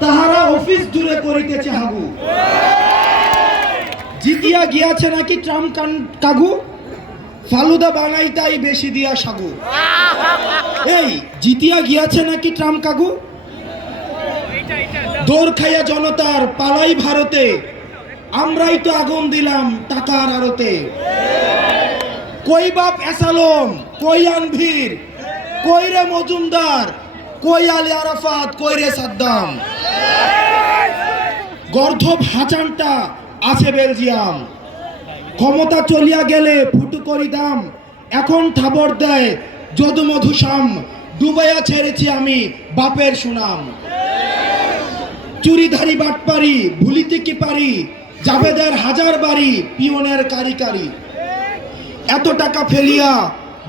তাহারা অফিস দূরে করিতেছে হাগু। জিতিয়া গিয়াছে নাকি ট্রাম কাগু? ফালুদা বেশি দিয়া সাগু। এই, জিতিয়া গিয়াছে নাকি ট্রাম কাগু? খাইয়া জনতার পালাই ভারতে, আমরাই তো আগুন দিলাম টাকার আড়তে। কই বাপ এসালম, কই আনভীর, কই রে মজুমদার? কই আলী আরাফাত, কই রে সাদ্দাম? গর্ধব হাচানটা আছে বেলজিয়াম। ক্ষমতা চলিয়া গেলে ফুটু করি দাম। এখন থাবর দেয় যদু মধুসাম ডুবাইয়া ছেড়েছি আমি বাপের সুনাম। চুরিধারি বাটপারি, ভুলিতে কি পারি? জাবেদার হাজার বাড়ি পিয়নের কারি এত টাকা ফেলিয়া,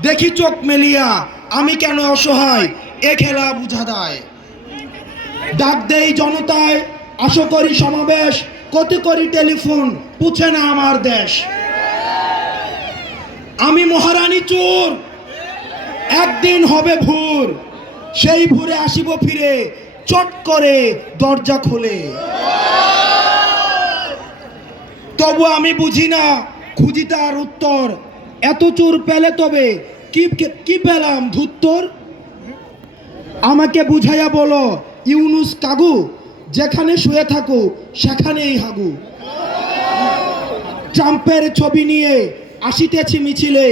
দেখি চোখ মেলিয়া, আমি কেন অসহায়? এ খেলা বুঝা দেয় ডাক দেই জনতায়, আশা করি সমাবেশ। কত করি টেলিফোন, পুছে না আমার দেশ। আমি মহারানী চোর। একদিন হবে ভোর। সেই ভোরে আসিব ফিরে, চট করে দরজা খোলে। তবু আমি বুঝি না খুঁজি তার উত্তর। এত চোর পেলে তবে কি কি পেলাম ধুত্তর? আমাকে বুঝাইয়া বলো, ইউনুস কাগু, যেখানে শুয়ে থাকো, সেখানেই হাগু। ট্রাম্পের ছবি নিয়ে আসিতেছি মিছিলে,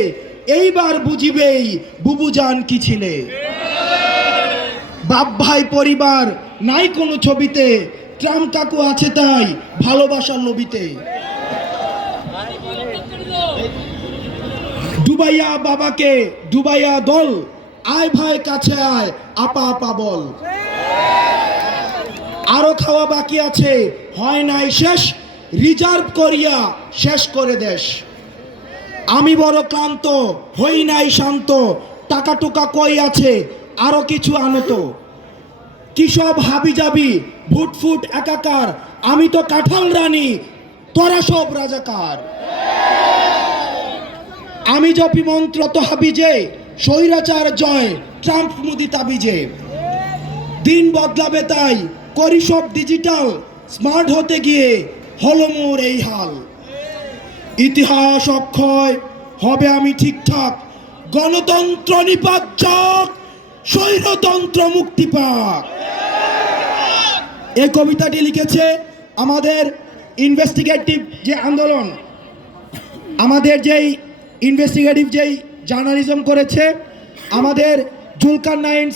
এইবার বুঝিবেই বুবুজান কি ছিলে। বাপ ভাই পরিবার নাই কোনো ছবিতে, ট্রাম্প কাকু আছে তাই ভালোবাসার লবিতে ডুবাইয়া বাবাকে ডুবাইয়া দল আয় ভাই, কাছে আয়। আপা আপা, বল। আরও খাওয়া বাকি আছে। হয় নাই, শেষ। রিজার্ভ করিয়া শেষ করে দেশ। আমি বড় ক্লান্ত, হই নাই শান্ত। টাকা টুকা কই আছে? আরও কিছু আনত কি সব হাবি যাবি ভুট ফুট, একাকার? আমি তো কাঁঠাল রানী, তোরা সব রাজাকার। আমি জপি মন্ত্র তো হাবিজে স্বৈরাচার জয়, ট্রাম্প মুদি তাবিজে। দিন বদলাবে তাই, করি সব ডিজিটাল স্মার্ট হতে গিয়ে হলো মোর এই হাল। ইতিহাস অক্ষয়, হবে আমি ঠিকঠাক, গণতন্ত্র নিপাত স্বৈরতন্ত্র মুক্তি পাক। এই কবিতাটি লিখেছে আমাদের ইনভেস্টিগেটিভ যে আন্দোলন, আমাদের যেই ইনভেস্টিগেটিভ যেই জার্নালিজম করেছে। আমাদের জুলকার নাইন